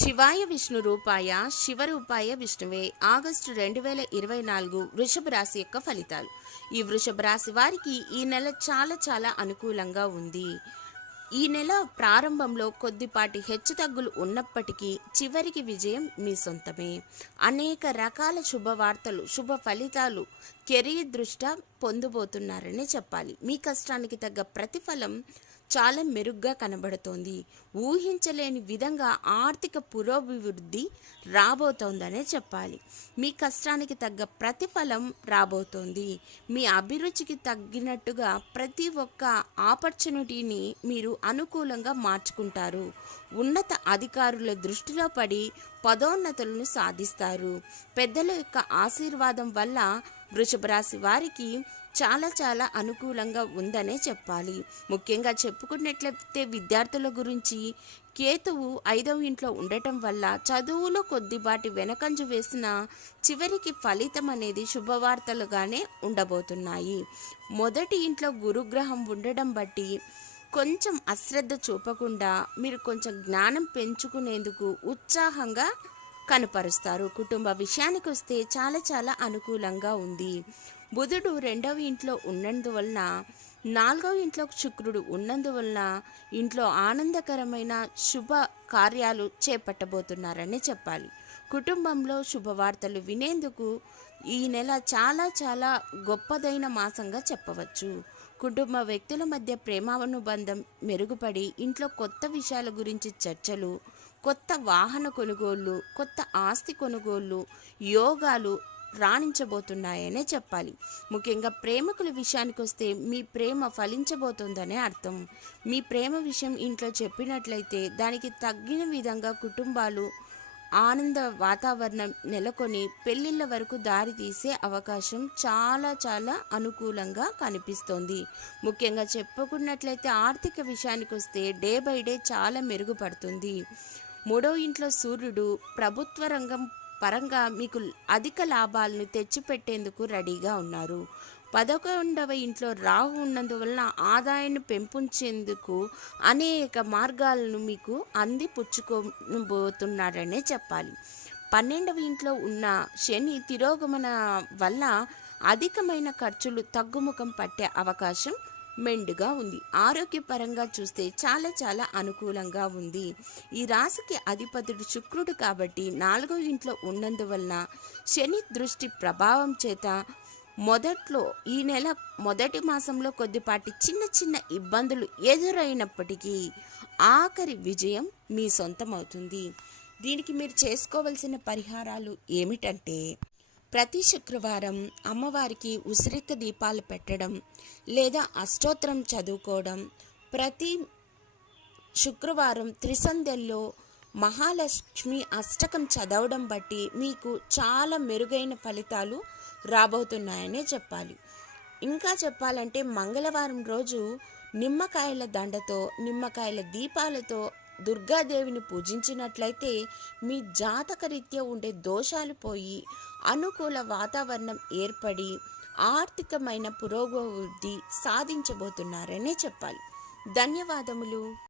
శివాయ విష్ణు రూపాయ శివరూపాయ విష్ణువే ఆగస్టు రెండు వేల ఇరవై నాలుగు వృషభ రాశి యొక్క ఫలితాలు. ఈ వృషభ రాశి వారికి ఈ నెల చాలా చాలా అనుకూలంగా ఉంది. ఈ నెల ప్రారంభంలో కొద్దిపాటి హెచ్చుతగ్గులు ఉన్నప్పటికీ చివరికి విజయం మీ సొంతమే. అనేక రకాల శుభవార్తలు శుభ ఫలితాలు కెరీర్ దృష్ట్యా పొందబోతున్నారని చెప్పాలి. మీ కష్టానికి తగ్గ ప్రతిఫలం చాలా మెరుగ్గా కనబడుతోంది. ఊహించలేని విధంగా ఆర్థిక పురోభివృద్ధి రాబోతోందనే చెప్పాలి. మీ కష్టానికి తగ్గ ప్రతిఫలం రాబోతోంది. మీ అభిరుచికి తగ్గినట్టుగా ప్రతి ఒక్క ఆపర్చునిటీని మీరు అనుకూలంగా మార్చుకుంటారు. ఉన్నత అధికారుల దృష్టిలో పడి పదోన్నతులను సాధిస్తారు. పెద్దల యొక్క ఆశీర్వాదం వల్ల వృషభ రాశి వారికి చాలా చాలా అనుకూలంగా ఉందనే చెప్పాలి. ముఖ్యంగా చెప్పుకున్నట్లయితే విద్యార్థుల గురించి కేతువు ఐదవ ఇంట్లో ఉండటం వల్ల చదువులో కొద్దిపాటి వెనకంజు వేసిన చివరికి ఫలితం అనేది శుభవార్తలుగానే ఉండబోతున్నాయి. మొదటి ఇంట్లో గురుగ్రహం ఉండడం బట్టి కొంచెం అశ్రద్ధ చూపకుండా మీరు కొంచెం జ్ఞానం పెంచుకునేందుకు ఉత్సాహంగా కనపరుస్తారు. కుటుంబ విషయానికి వస్తే చాలా చాలా అనుకూలంగా ఉంది. బుధుడు రెండవ ఇంట్లో ఉన్నందువలన నాలుగవ ఇంట్లో శుక్రుడు ఉన్నందువలన ఇంట్లో ఆనందకరమైన శుభ కార్యాలు చేపట్టబోతున్నారని చెప్పాలి. కుటుంబంలో శుభవార్తలు వినేందుకు ఈ నెల చాలా చాలా గొప్పదైన మాసంగా చెప్పవచ్చు. కుటుంబ వ్యక్తుల మధ్య ప్రేమానుబంధం మెరుగుపడి ఇంట్లో కొత్త విషయాల గురించి చర్చలు కొత్త వాహన కొనుగోళ్ళు కొత్త ఆస్తి కొనుగోళ్ళు యోగాలు రాణించబోతున్నాయనే చెప్పాలి. ముఖ్యంగా ప్రేమికుల విషయానికి వస్తే మీ ప్రేమ ఫలించబోతుందనే అర్థం. మీ ప్రేమ విషయం ఇంట్లో చెప్పినట్లయితే దానికి తగ్గిన విధంగా కుటుంబాలు ఆనంద వాతావరణం నెలకొని పెళ్ళిళ్ళ వరకు దారి తీసే అవకాశం చాలా చాలా అనుకూలంగా కనిపిస్తోంది. ముఖ్యంగా చెప్పుకున్నట్లయితే ఆర్థిక విషయానికి వస్తే డే బై డే చాలా మెరుగుపడుతుంది. మూడో ఇంట్లో సూర్యుడు ప్రభుత్వ రంగం పరంగా మీకు అధిక లాభాలను తెచ్చిపెట్టేందుకు రెడీగా ఉన్నారు. పదకొండవ ఇంట్లో రాహు ఉన్నందువలన ఆదాయాన్ని పెంపొంచేందుకు అనేక మార్గాలను మీకు అంది పుచ్చుకోబోతున్నారనే చెప్పాలి. పన్నెండవ ఇంట్లో ఉన్న శని తిరోగమన వల్ల అధికమైన ఖర్చులు తగ్గుముఖం పట్టే అవకాశం మెండుగా ఉంది. ఆరోగ్యపరంగా చూస్తే చాలా చాలా అనుకూలంగా ఉంది. ఈ రాశికి అధిపతుడు శుక్రుడు కాబట్టి నాలుగో ఇంట్లో ఉన్నందువలన శని దృష్టి ప్రభావం చేత మొదట్లో ఈ నెల మొదటి మాసంలో కొద్దిపాటి చిన్న చిన్న ఇబ్బందులు ఎదురైనప్పటికీ ఆఖరి విజయం మీ సొంతమవుతుంది. దీనికి మీరు చేసుకోవలసిన పరిహారాలు ఏమిటంటే ప్రతి శుక్రవారం అమ్మవారికి ఉసిరిక దీపాలు పెట్టడం లేదా అష్టోత్తరం చదువుకోవడం ప్రతి శుక్రవారం త్రిసంధ్యల్లో మహాలక్ష్మి అష్టకం చదవడం బట్టి మీకు చాలా మెరుగైన ఫలితాలు రాబోతున్నాయనే చెప్పాలి. ఇంకా చెప్పాలంటే మంగళవారం రోజు నిమ్మకాయల దండతో నిమ్మకాయల దీపాలతో దుర్గాదేవిని పూజించినట్లయితే మీ జాతకరీత్యా ఉండే దోషాలు పోయి అనుకూల వాతావరణం ఏర్పడి ఆర్థికమైన పురోగవృద్ధి సాధించబోతున్నారనే చెప్పాలి. ధన్యవాదములు.